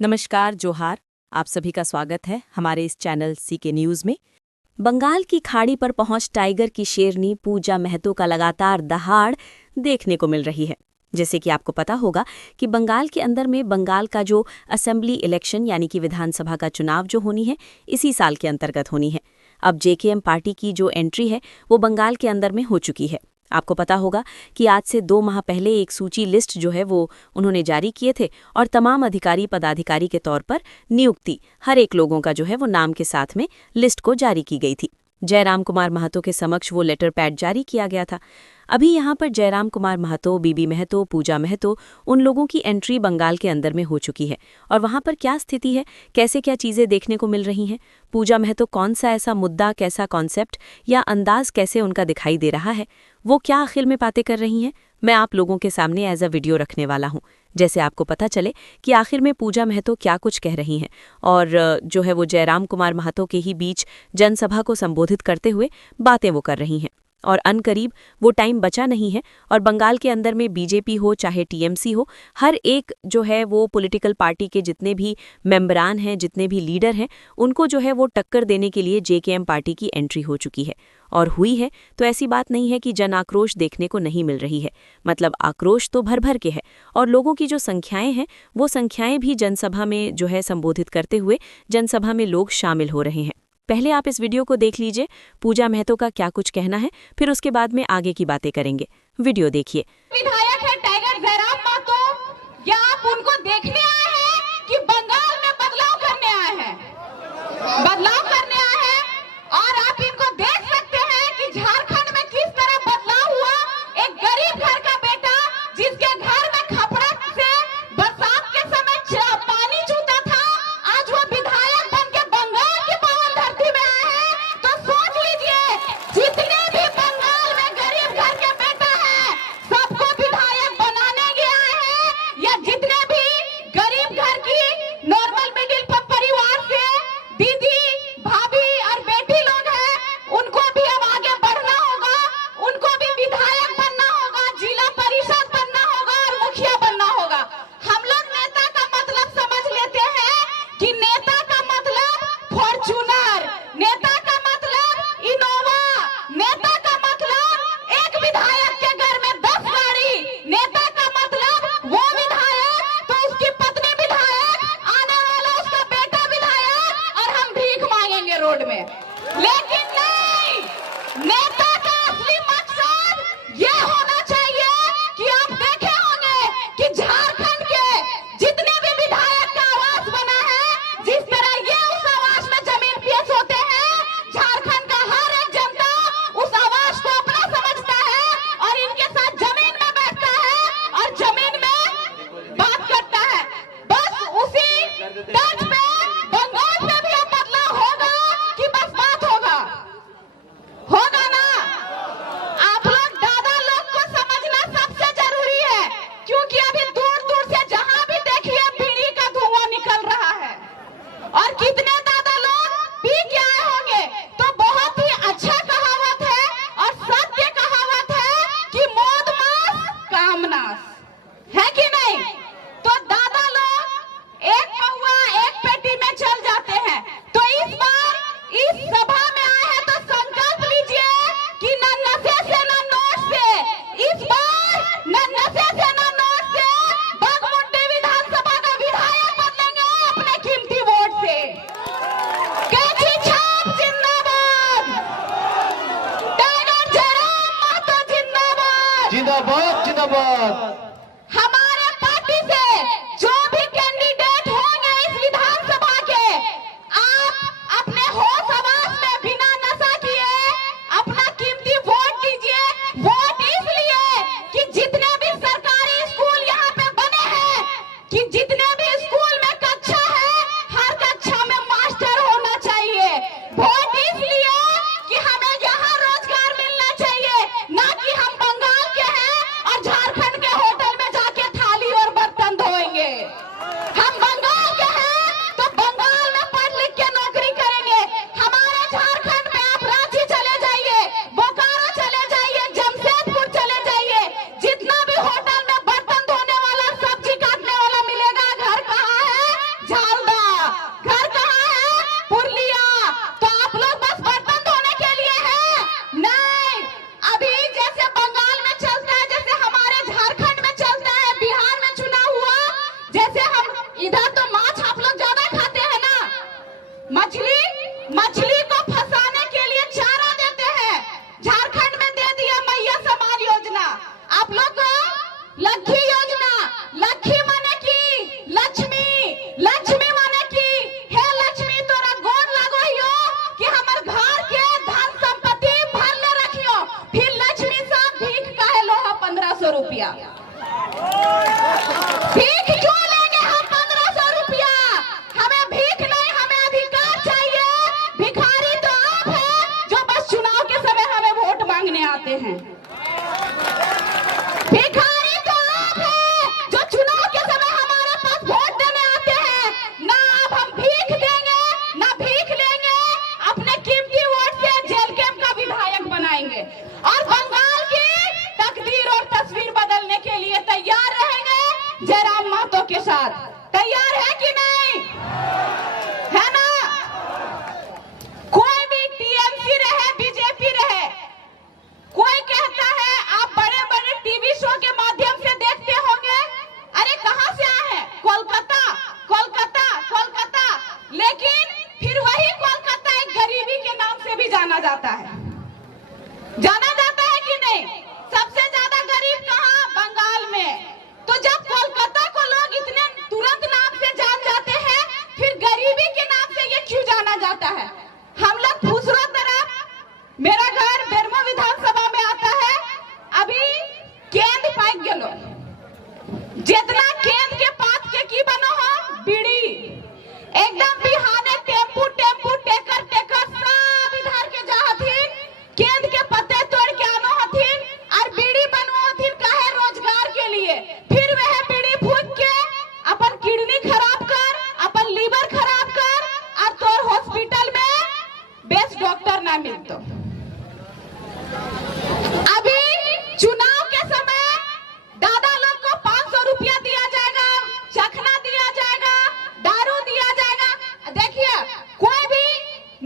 नमस्कार, जोहार। आप सभी का स्वागत है हमारे इस चैनल सीके न्यूज़ में। बंगाल की खाड़ी पर पहुंच टाइगर की शेरनी पूजा महतो का लगातार दहाड़ देखने को मिल रही है। जैसे कि आपको पता होगा कि बंगाल के अंदर में बंगाल का जो असेंबली इलेक्शन यानी कि विधानसभा का चुनाव जो होनी है, इसी साल के अंतर्गत होनी है। अब जेकेएम पार्टी की जो एंट्री है वो बंगाल के अंदर में हो चुकी है। आपको पता होगा कि आज से 2 माह पहले एक सूची लिस्ट जो है वो उन्होंने जारी किए थे और तमाम अधिकारी पदाधिकारी के तौर पर नियुक्ति हर एक लोगों का जो है वो नाम के साथ में लिस्ट को जारी की गई थी। जयराम कुमार महतो के समक्ष वो लेटर पैड जारी किया गया था। अभी यहाँ पर जयराम कुमार महतो, बीबी महतो, पूजा महतो, उन लोगों की एंट्री बंगाल के अंदर में हो चुकी है। और वहाँ पर क्या स्थिति है, कैसे क्या चीज़ें देखने को मिल रही हैं, पूजा महतो कौन सा ऐसा मुद्दा, कैसा कॉन्सेप्ट या अंदाज कैसे उनका दिखाई दे रहा है, वो क्या आखिर में बातें कर रही हैं, मैं आप लोगों के सामने एज अ वीडियो रखने वाला हूँ, जैसे आपको पता चले कि आखिर में पूजा महतो क्या कुछ कह रही हैं। और जो है वो जयराम कुमार महतो के ही बीच जनसभा को संबोधित करते हुए बातें वो कर रही हैं। और अनकरीब वो टाइम बचा नहीं है और बंगाल के अंदर में बीजेपी हो चाहे टीएमसी हो, हर एक जो है वो पॉलिटिकल पार्टी के जितने भी मेंबरान हैं, जितने भी लीडर हैं, उनको जो है वो टक्कर देने के लिए जेकेएम पार्टी की एंट्री हो चुकी है। और हुई है तो ऐसी बात नहीं है कि जन आक्रोश देखने को नहीं मिल रही है। मतलब आक्रोश तो भर भर के है और लोगों की जो संख्याएं हैं वो संख्याएं भी जनसभा में जो है संबोधित करते हुए जनसभा में लोग शामिल हो रहे हैं। पहले आप इस वीडियो को देख लीजिए, पूजा महतो का क्या कुछ कहना है, फिर उसके बाद में आगे की बातें करेंगे। वीडियो देखिए। विधायक है टाइगर जयराम महतो, क्या आप उनको देखने आए हैं कि बंगाल में बदलाव करने आए हैं? बदलाव करने आए हैं और आप इनको देख सकते हैं कि झारखंड में किस तरह बदलाव हुआ। एक गरीब घर का बेटा जिसके घर में खपड़ा से बरसात के समय पानी चूता था, आज वो विधायक बन के बंगाल की पावन धरती में आए हैं। तो सोच लीजिए, जितने भी बंगाल में गरीब घर के बेटा है सबको विधायक बनाने के आए हैं, या जितने भी गरीब घर की नॉर्मल मिडिल परिवार से दीदी, भाभी और बेटी लोग हैं, उनको भी अब आगे बढ़ना होगा, उनको भी विधायक बनना होगा, जिला परिषद बनना होगा और मुखिया बनना होगा। हम लोग नेता का मतलब समझ लेते हैं कि नेता का मतलब फॉर्च्यूनर, नेता का मतलब इनोवा, नेता का मतलब एक विधायक के घर में 10 गाड़ी, नेता का मतलब वो विधायक तो उसकी पत्नी विधायक, आने वाला उसका बेटा विधायक और हम भीख मांगेंगे रोड में। लेकिन नहीं, नेता का असली मकसद ये होना चाहिए कि आप देखे होंगे कि झारखंड के जितने भी विधायक का आवास बना है, जिस तरह ये उस आवास में जमीन पेश होते हैं, झारखंड का हर एक जनता उस आवास को अपना समझता है और इनके साथ जमीन में बैठता है और जमीन में बात करता है। बस उसी तर्ज पे बंगाल से भी अब बदलाव होगा कि बस बात होगा, होगा ना? आप लोग दादा लोग को समझना सबसे जरूरी है, क्योंकि अभी दूर दूर से जहां भी देखिए बीड़ी का धुआं निकल रहा है। और कितने दादा लोग पी के आए होंगे। तो बहुत ही अच्छा कहावत है और सत्य कहावत है कि मौत मास काम नास, है कि नहीं? तो दादा लोग एक पहुआ जाता है। जाना जाता है कि नहीं? सबसे ज्यादा गरीब कहाँ? बंगाल में। तो जब कोलकाता को लोग इतने तुरंत नाम से जान जाते हैं, फिर गरीबी के नाम से ये क्यों जाना जाता है? हम लोग दूसरों तरफ, मेरा घर बेरमो विधानसभा में आता है। अभी केंद्र पाइक गेलो, जितना केंद्र के पात के की बनो हो बीड़ी, एकदम बिहाने टेम्पू टेम्पू टेकर टेकर सब इधर के जाहथिन, केंद्र के पत्ते तोड़ के आनो हथिन और बीड़ी बनवा हथिन काहे? रोजगार के लिए। फिर वह बीड़ी फूक के अपन किडनी खराब कर, अपन लीवर खराब कर, और तोर हॉस्पिटल में बेस्ट डॉक्टर ना मिलतो। अभी चुनाव के समय दादा लोग को 500 रुपया दिया जाएगा, चखना दिया जाएगा, दारू दिया जाएगा। देखिए, कोई भी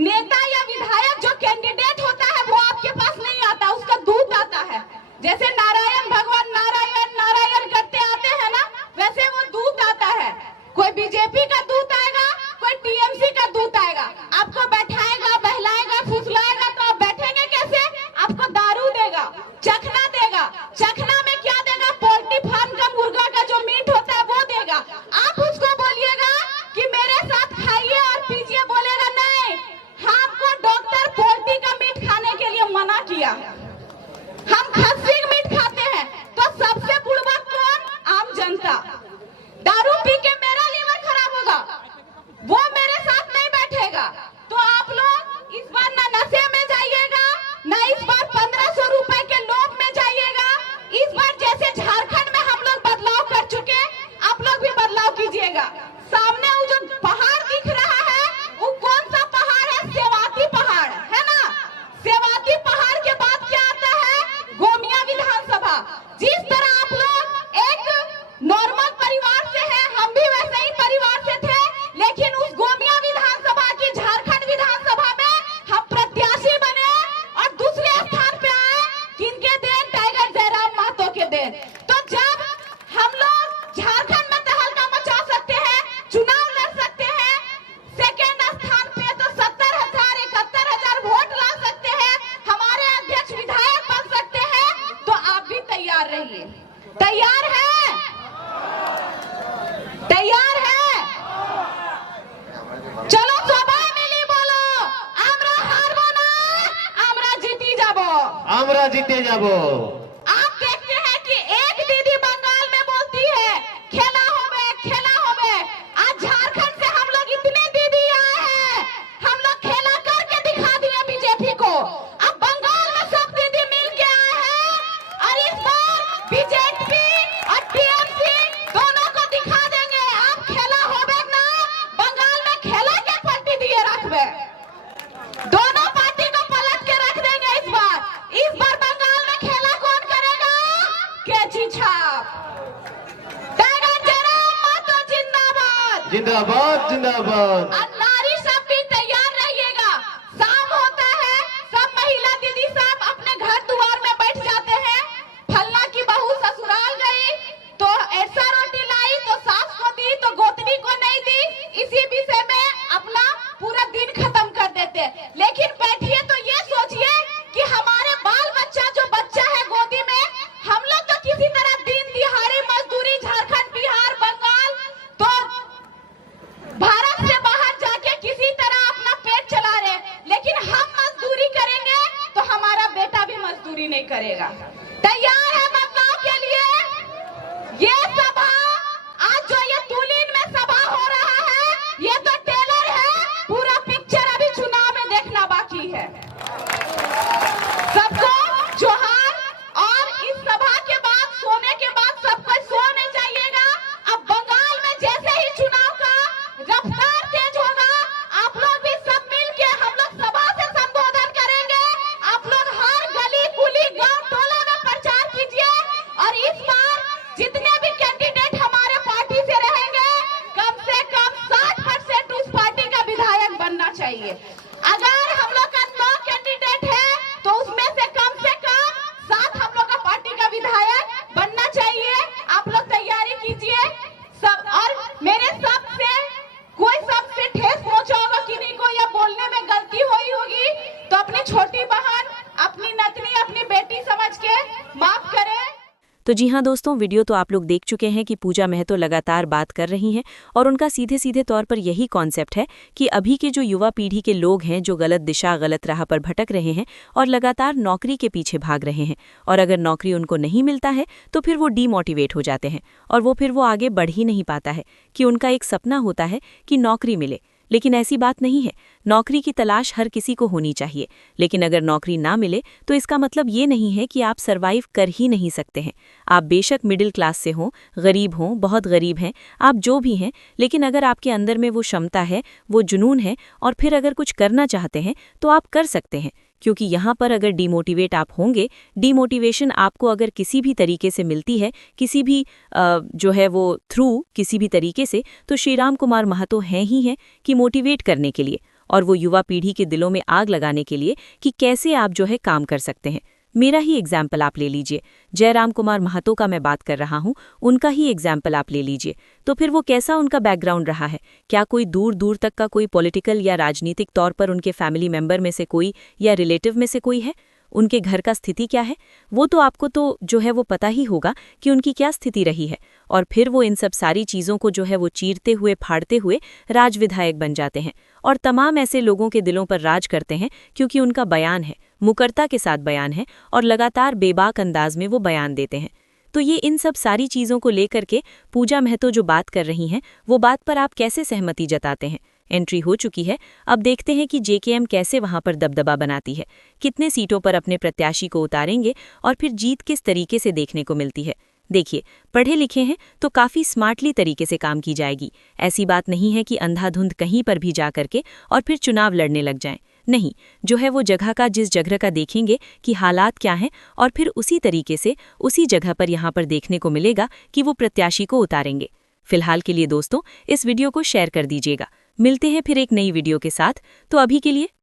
नेता या विधायक जो कैंडिडेट होता है वो आपके पास नहीं आता, उसका दूत आता है। जैसे नारायण भगवान नारायण नारायण करते आते हैं ना, वैसे वो दूत आता है। कोई बीजेपी का दूत आएगा, कोई टीएमसी का दूत आएगा, आपको बैठाएगा, बहलाएगा, फुसलाएगा, तो आप बैठेंगे कैसे? आपको दारू देगा, चखना देगा। चखना में क्या देगा? पोल्ट्री फार्म का मुर्गा का जो मीट होता है वो देगा। आप उसको बोलिएगा कि मेरे साथ खाइए और पीजिए, बोलेगा नहीं, हमको डॉक्टर पोल्ट्री का मीट खाने के लिए मना किया, हम खस्सी का मीट खाते हैं। तो सबसे बुड़बक कौन? आम जनता। दारू पी के मेरा लीवर खराब होगा, वो मेरे साथ नहीं बैठेगा। तो आप लोग इस बार ना नशे में जाइएगा, ना इस बार 1500 रुपए के लोभ में जाइएगा। इस बार जैसे झारखंड में हम लोग बदलाव कर चुके, आप लोग भी बदलाव कीजिएगा। सामने वो जो पहाड़ दिख रहा है, वो कौन सा पहाड़ है? सेवाती पहाड़ है ना। सेवाती पहाड़ के बाद क्या आता है? गोमिया विधानसभा। जिस तरह आप लोग एक नॉर्मल परिवार से हैं, हम भी वैसे ही परिवार से थे, लेकिन उस गोमिया विधानसभा की झारखंड विधानसभा में हम प्रत्याशी बने और दूसरे स्थान पे आए। किनके देन? टाइगर जयराम महतो के देन। तो जब हम लोग झारखंड में तहलका मचा सकते हैं, चुनाव लड़ सकते हैं, सेकेंड स्थान पे तो 70,000 71,000 वोट ला सकते हैं, हमारे अध्यक्ष विधायक बन सकते हैं, तो आप भी तैयार रहिए। तैयार है? तैयार है? चलो सबाई मिली बोलो, আমরা হারবো না, আমরা জিতে যাব। আমরা জিতে যাব। आप देखते हैं कि एक दीदी बंगाल में बोलती है खेला होवे खेला होवे। आज झारखंड से हम लोग इतने दीदी आए हैं, हम लोग खेला करके दिखा दिए बीजेपी को। अब बंगाल में सब दीदी मिल के आए हैं और इस बार बीजेपी और टीएमसी दोनों को दिखा देंगे आप खेला होवे ना। बंगाल में खेला के पलटी दिए रखबे, दोनों पार्टी को पलट के रख देंगे। इस बार बंगाल में खेला कौन करेगा? कैची छाप। टाइगर जयराम महतो जिंदाबाद। जिंदाबाद जिंदाबाद। और नारी सब भी तैयार रहिएगा। शाम होता है, सब महिला दीदी सब अपने घर द्वार में बैठ जाते हैं। फलना की बहू ससुराल गई तो ऐसा रोटी लाई तो सास को दी तो गोतनी को नहीं दी, इसी विषय में अपना पूरा दिन खत्म कर देते। लेकिन बैठिए तो ये सोचिए कि हमारे बाल बच्चा जो बच्चा है गोदी में, हम लोग तो किसी तरह दिन दिहाड़ी मजदूरी झारखंड बिहार बंगाल तो भारत से बाहर जाके किसी तरह अपना पेट चला रहे, लेकिन हम मजदूरी करेंगे तो हमारा बेटा भी मजदूरी नहीं करेगा। तैयार है बदलाव के लिए? ये सभा आज जो ये तुलीन में सभा हो रहा है, ये तो टेलर है, पूरा पिक्चर अभी चुनाव में देखना बाकी है। सबको जोहार। और इस सभा के बाद, सोने के बाद सबको सो नहीं जाइएगा। अब बंगाल में जैसे ही चुनाव का रफ्तार तेज होगा, आप लोग भी सब मिल के हम लोग सभा से संबोधन करेंगे। आप लोग हर गली गुली गांव टोला में प्रचार कीजिए। और इस बार जितने भी कैंडिडेट हमारे पार्टी से रहेंगे, कम से कम 60% उस पार्टी का विधायक बनना चाहिए। अगर हम लोग का 9 कैंडिडेट है तो उसमें से कम 7 हम लोग का पार्टी का विधायक बनना चाहिए। आप लोग तैयारी कीजिए सब। और मेरे सबसे कोई सबसे ठेस पहुंचा होगा किन्हीं को या बोलने में गलती हुई होगी तो अपनी छोटी तो जी हाँ दोस्तों, वीडियो तो आप लोग देख चुके हैं कि पूजा महतो लगातार बात कर रही हैं और उनका सीधे सीधे तौर पर यही कॉन्सेप्ट है कि अभी के जो युवा पीढ़ी के लोग हैं जो गलत दिशा गलत राह पर भटक रहे हैं और लगातार नौकरी के पीछे भाग रहे हैं, और अगर नौकरी उनको नहीं मिलता है तो फिर वो डीमोटिवेट हो जाते हैं और फिर वो आगे बढ़ ही नहीं पाता है कि उनका एक सपना होता है कि नौकरी मिले। लेकिन ऐसी बात नहीं है। नौकरी की तलाश हर किसी को होनी चाहिए, लेकिन अगर नौकरी ना मिले तो इसका मतलब ये नहीं है कि आप सरवाइव कर ही नहीं सकते हैं। आप बेशक मिडिल क्लास से हों, गरीब हों, बहुत गरीब हैं, आप जो भी हैं, लेकिन अगर आपके अंदर में वो क्षमता है, वो जुनून है और फिर अगर कुछ करना चाहते हैं तो आप कर सकते हैं। क्योंकि यहाँ पर अगर डीमोटिवेट आप होंगे, डीमोटिवेशन आपको अगर किसी भी तरीके से मिलती है, किसी भी जो है वो थ्रू किसी भी तरीके से, तो श्री राम कुमार महतो हैं ही हैं कि मोटिवेट करने के लिए और वो युवा पीढ़ी के दिलों में आग लगाने के लिए कि कैसे आप जो है काम कर सकते हैं। मेरा ही एग्जाम्पल आप ले लीजिए, जयराम कुमार महतो का मैं बात कर रहा हूँ, उनका ही एग्जाम्पल आप ले लीजिए। तो फिर वो कैसा उनका बैकग्राउंड रहा है? क्या कोई दूर दूर तक का कोई पॉलिटिकल या राजनीतिक तौर पर उनके फैमिली मेंबर में से कोई या रिलेटिव में से कोई है? उनके घर का स्थिति क्या है वो तो आपको तो जो है वो पता ही होगा कि उनकी क्या स्थिति रही है, और फिर वो इन सब सारी चीज़ों को जो है वो चीरते हुए फाड़ते हुए राज विधायक बन जाते हैं और तमाम ऐसे लोगों के दिलों पर राज करते हैं क्योंकि उनका बयान है, मुकरता के साथ बयान है और लगातार बेबाक अंदाज में वो बयान देते हैं। तो ये इन सब सारी चीज़ों को लेकर के पूजा महतो जो बात कर रही हैं, वो बात पर आप कैसे सहमति जताते हैं? एंट्री हो चुकी है, अब देखते हैं कि जेकेएम कैसे वहां पर दबदबा बनाती है, कितने सीटों पर अपने प्रत्याशी को उतारेंगे और फिर जीत किस तरीके से देखने को मिलती है। देखिए, पढ़े लिखे हैं तो काफ़ी स्मार्टली तरीके से काम की जाएगी। ऐसी बात नहीं है कि अंधाधुंध कहीं पर भी जा करके और फिर चुनाव लड़ने लग जाएं। नहीं, जो है वो जगह का जिस जगह का देखेंगे कि हालात क्या हैं और फिर उसी तरीके से उसी जगह पर यहाँ पर देखने को मिलेगा कि वो प्रत्याशी को उतारेंगे। फिलहाल के लिए दोस्तों इस वीडियो को शेयर कर दीजिएगा। मिलते हैं फिर एक नई वीडियो के साथ, तो अभी के लिए